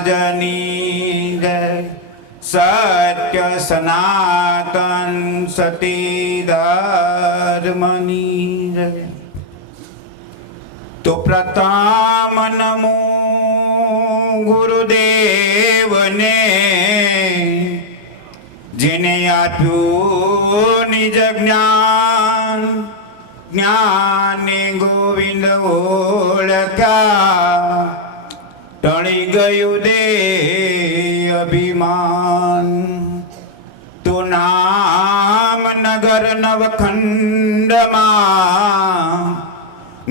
મહારાજની સત્ય સનાતન સતી ધર્મની તો પ્રથમ નમો ગુરુદેવને જેને આપ્યું નિજ જ્ઞાન જ્ઞાને ગોવિંદ ઓળખ્યા ગયું દે અભિમાન. તો નામ નગર નવખંડમાં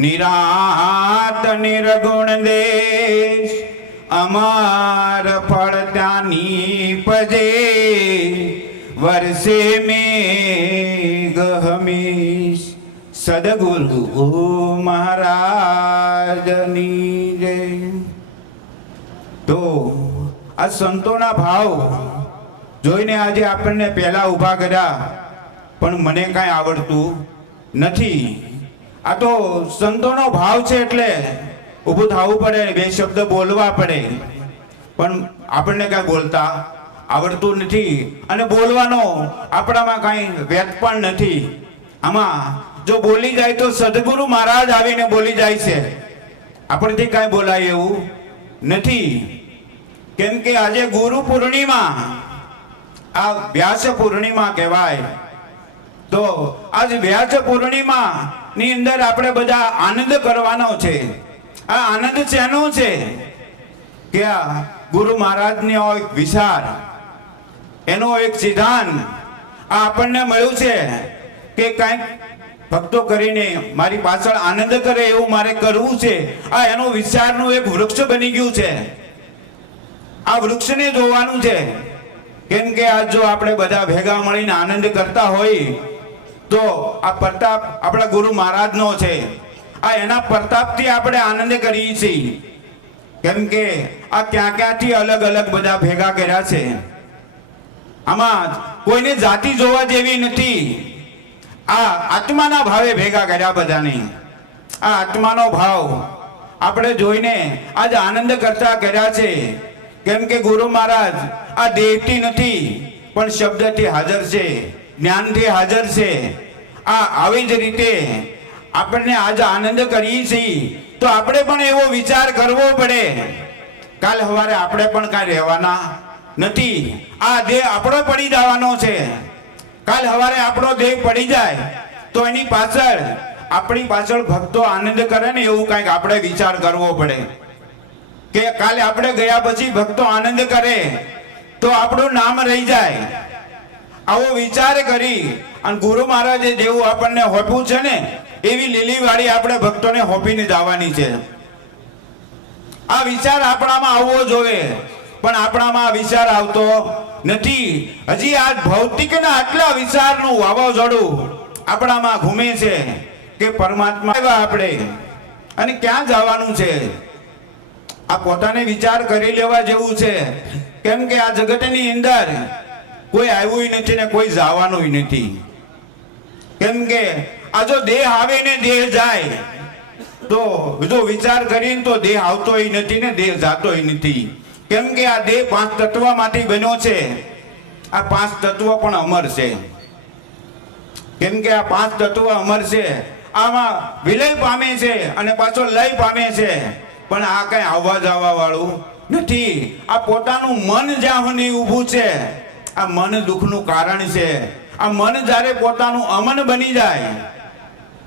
નિરાત નિર્ગુણ દેશ, અમાર ફળ ત્યાંની પજે વર્ષે મેઘ હમીશ. સદગુરુ મહારાજની જય. તો આ સંતોના ભાવ જોઈને આજે આપણને પહેલાં ઊભા કર્યા, પણ મને કાંઈ આવડતું નથી. આ તો સંતોનો ભાવ છે એટલે ઊભું થવું પડે બે શબ્દ બોલવા પડે. પણ આપણને કાંઈ બોલતા આવડતું નથી અને બોલવાનો આપણામાં કાંઈ વેત પણ નથી. આમાં જો બોલી જાય તો સદગુરુ મહારાજ આવીને બોલી જાય છે. આપણથી કાંઈ બોલાય એવું નથી. કેમ કે આજે ગુરુ પૂર્ણિમા, આ વ્યાસ પૂર્ણિમા કહેવાય. તો આજ વ્યાસ પૂર્ણિમા ની અંદર આપણે બધા આનંદ કરવાનો છે. આ આનંદ શેનો છે? કે આ ગુરુ મહારાજનો એક વિચાર, એનો એક સિદ્ધાંત આ આપણને મળ્યું છે કે કાંઈક ભક્તો કરીને મારી પાછળ આનંદ કરે એવું મારે કરવું છે. આ એનો વિચારનું એક વૃક્ષ બની ગયું છે. આ વૃક્ષને જોવાનું છે. કેમ કે આજ જો આપણે બધા ભેગા મળીને આનંદ કરતા હોય, તો આ પ્રતાપ આપણા ગુરુ મહારાજનો છે. આ એના પ્રતાપથી આપણે આનંદ કરીએ છીએ. કેમ કે આ ક્યાં ક્યાંથી અલગ અલગ બધા ભેગા કર્યા છે. આમાં કોઈને જાતિ જોવા જેવી નથી. આ આત્માના ભાવે ભેગા કર્યા બધાને. આ આત્માનો ભાવ આપણે જોઈને આજ આનંદ કરતા કર્યા છે. કેમ કે ગુરુ મહારાજ, આ દેહથી નથી, પણ શબ્દથી હાજર છે, જ્ઞાનથી હાજર છે. આ આવી જ રીતે આપણને આજ આનંદ કરીએ છીએ, તો આપણે પણ એવો વિચાર કરવો પડે. કાલ સવારે આપણે પણ કાંઈ રહેવાના નથી. આ દેહ આપણો પડી જવાનો છે. કાલ સવારે આપણો દેહ પડી જાય, તો એની પાછળ, આપણી પાછળ ભક્તો આનંદ કરે ને એવું કાંઈક આપણે વિચાર કરવો પડે. કે કાલે આપણે ગયા પછી ભક્તો આનંદ કરે, તો આપણું નામ રહી જાય. આવો વિચાર કરી, અને ગુરુ મહારાજે જેવું આપણને હોપવું છે ને, એવી લીલી વાળી આપણે ભક્તોને હોપીને જવાની છે. આ વિચાર આપણામાં આવવો જોઈએ, પણ આપણામાં આ વિચાર આવતો નથી. હજી આ ભૌતિકના આટલા વિચારનું વાવાઝોડું આપણામાં ઘૂમે છે, કે પરમાત્મા આવ્યા આપણે, અને ક્યાં જવાનું છે? આ પોતાને વિચાર કરી લેવા જેવું છે. કેમ કે આ જગતની અંદર કોઈ આવ્યું નથી ને કોઈ જવાનું નથી. કેમ કે આ જો દેહ આવે ને દેહ જાય, તો જો વિચાર કરીને તો દેહ આવતોય નથી ને દેહ જાતોય નથી. કેમ કે આ દેહ પાંચ તત્વમાંથી બન્યો છે. આ પાંચ તત્વ પણ અમર છે. કેમ કે આ પાંચ તત્વ અમર છે. આમાં વિલય પામે છે અને પાછો લય પામે છે. પણ આ કઈ આવવા જવા વાળું નથી. આ પોતાનું મન જ્યાં ઊભું છે, આ મન દુઃખનું કારણ છે. આ મન જ્યારે પોતાનું અમન બની જાય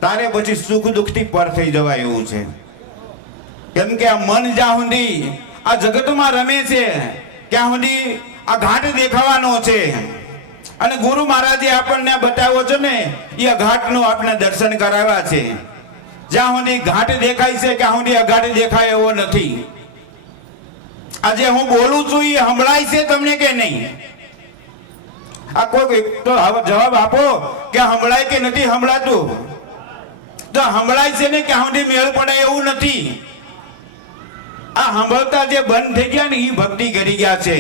તારે પછી સુખ દુઃખથી પર થઈ જવાય એવું છે. કેમ કે આ મન જ્યાં સુધી આ જગતમાં રમે છે, ત્યાં સુધી આ ઘાટ દેખાવાનો છે. અને ગુરુ મહારાજે આપણને બતાવ્યો છે ને, એ ઘાટનું આપણે દર્શન કરાવ્યા છે. જ્યાં સુધી ઘાટ દેખાય છે, ત્યાં સુધી અઘાટ દેખાય એવો નથી. આજે હું બોલું છું એ સંભળાય છે તમને કે નહીં? આ કોઈ તો જવાબ આપો, કે સંભળાય કે નથી સંભળાતું તો સંભળાય છે ને ક્યાં સુધી મેળ પડે એવું નથી. આ સાંભળતા જે બંધ થઈ ગયા ને એ ભક્તિ કરી ગયા છે.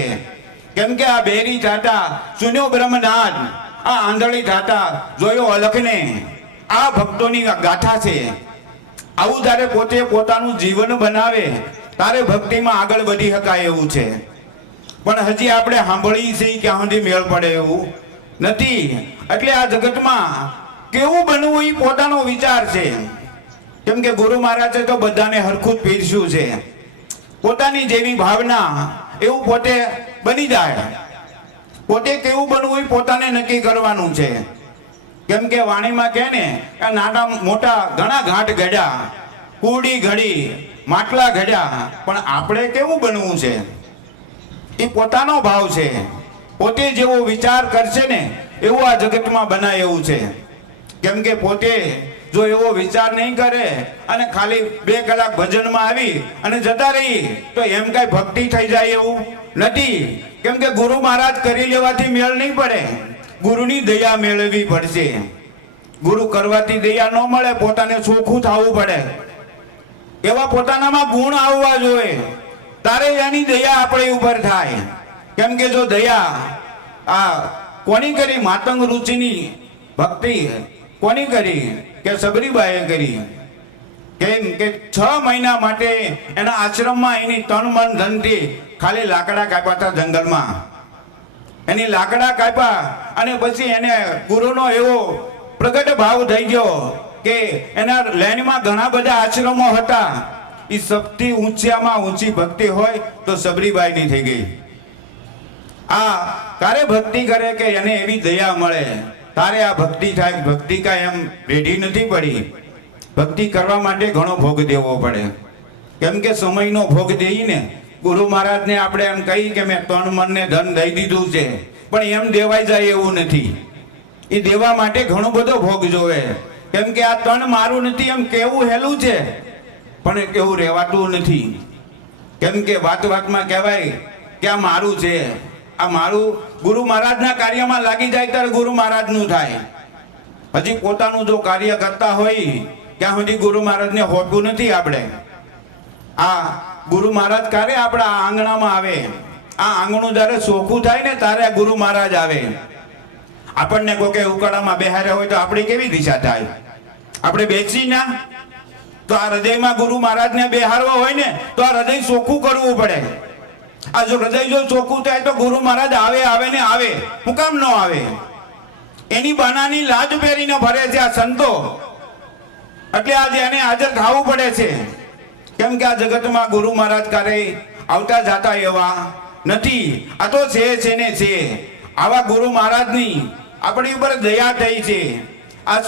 કેમ કે આ બેરી થાતા સુન્યો બ્રહ્મનાથ આ આંધળી થાતા જોયો અલખને. આ ભક્તોની ગાથા છે. આવું જ્યારે પોતે પોતાનું જીવન બનાવે, તારે ભક્તિમાં આગળ વધી શકાય એવું છે. પણ હજી આપણે સાંભળીએ છીએ ક્યાં સુધી મેળ પડે એવું નથી. એટલે આ જગતમાં કેવું બનવું એ પોતાનો વિચાર છે. કેમ કે ગુરુ મહારાજે તો બધાને હરખું જ પીરસ્યું છે. પોતાની જેવી ભાવના એવું પોતે બની જાય. પોતે કેવું બનવું એ પોતાને નક્કી કરવાનું છે. કેમ કે વાણીમાં કહે ને નાના મોટા ઘણા ઘાટ ઘડ્યા કુડી ઘડી, માટલા ઘડ્યા, પણ આપણે કેવું બનવું છે? એ પોતાનો ભાવ છે. પોતે જેવો વિચાર કરશે ને એવું આ જગતમાં બનાય એવું છે. કેમ કે પોતે જો એવો વિચાર નહીં કરે અને ખાલી બે કલાક ભજનમાં આવી અને જતા રહી, તો એમ કઈ ભક્તિ થઈ જાય એવું નથી. કેમ કે ગુરુ મહારાજ કરી લેવાથી મેળ નહીં પડે. ગુરુની દયા મેળવવી પડશે. ગુરુ કરવાથી દયા ન મળે, પોતાને ચોખ્ખું થવું પડે. એવા પોતાનામાં ગુણ આવવા જોઈએ. તારે એની દયા આપણે ઉપર થાય. કેમ કે જો દયા, આ કોની કરી? માતંગ રુચિની ભક્તિ કોની કરી? કે સબરીબાએ કરી? કેમ કે છ મહિના માટે એના આશ્રમમાં એની તન મન ધનથી ખાલી લાકડા કાપ્યા હતા જંગલમાં. એની લાકડા કાપ્યા અને પછી એને ગુરુનો એવો પ્રગટ ભાવ થઈ ગયો કે એના લેનમાં ઘણા બધા આશ્રમો હતા. એ સૌથી ઊંચામાં ઊંચી ભક્તિ હોય તો સબરીબાઈની થઈ ગઈ. આ તારે ભક્તિ કરે કે એને એવી દયા મળે? તારે આ ભક્તિ થાય, ભક્તિ કાંઈ એમ રેઢી નથી પડી. ભક્તિ કરવા માટે ઘણો ભોગ દેવો પડે. કેમ કે સમયનો ભોગ દઈને ગુરુ મહારાજને આપણે એમ કહી કે મેં તન મનને ધન દઈ દીધું છે, પણ એમ દેવાઈ જાય એવું નથી. એ દેવા માટે ઘણો બધો ભોગ જોવે. કેમ કે આ તન મારું નથી, એમ કેવું હેલું છે? પણ કેવું રહેવાતું નથી. કેમ કે વાત વાતમાં કહેવાય કે આ મારું છે. આ મારું ગુરુ મહારાજના કાર્યમાં લાગી જાય ત્યારે ગુરુ મહારાજનું થાય. હજી પોતાનું જો કાર્ય કરતા હોય, ત્યાં સુધી ગુરુ મહારાજને હોતું નથી આપણે. આ ગુરુ મહારાજ ક્યારે આપણા આંગણામાં આવે. આ આંગણું જ્યારે ચોખ્ખું થાય ને ત્યારે ગુરુ મહારાજ આવે. આપણને કોઈ ઉકાળામાં બેહાર્યા હોય તો આપણી કેવી દિશા થાય? આપણે બેસી ના? તો આ હૃદયમાં ગુરુ મહારાજને બેહારવા હોય ને, તો આ હૃદય ચોખ્ખું કરવું પડે. આ જો હૃદય જો ચોખ્ખું થાય તો ગુરુ મહારાજ આવે આવે ને આવે. હું કામ ન આવે? એની બાનાની લાજ પહેરીને ભરે છે આ સંતો. એટલે આજે એને હાજર થવું પડે છે. કેમ કે આ જગતમાં ગુરુ મહારાજ ક્યારે આવતા જાતા એવા નથી. આ તો છે છે ને છે. આવા ગુરુ મહારાજની આપણી ઉપર દયા થઈ છે. આ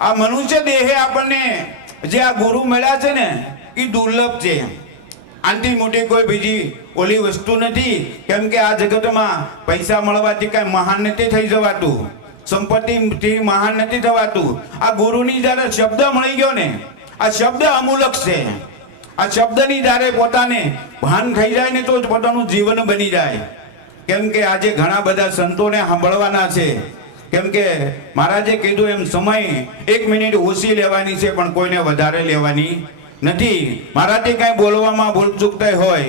આ મનુષ્ય દેહે આપણને જે આ ગુરુ મળ્યા છે ને, એ દુર્લભ છે. આનથી મોટી કોઈ બીજી ઓલી વસ્તુ નથી. કેમ કે આ જગતમાં પૈસા મળવાથી કાંઈ મહાન નથી થઈ જવાતું. સંપત્તિથી મહાન નથી થવાતું. આ ગુરુની જ્યારે શબ્દ મળી ગયો ને, આ શબ્દ અમૂલક છે. આ શબ્દની જ્યારે પોતાને ભાન થઈ જાય ને તો જ પોતાનું જીવન બની જાય. કેમ કે આજે ઘણા બધા સંતોને સાંભળવાના છે. કેમ કે મહારાજે કીધું એમ, સમય એક મિનિટ ઓછી લેવાની છે, પણ કોઈને વધારે લેવાની નથી. મારાથી કાંઈ બોલવામાં ભૂલ ચૂકતા હોય,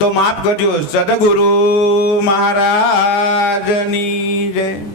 તો માફ કરજો. સદગુરુ મહારાજની જય.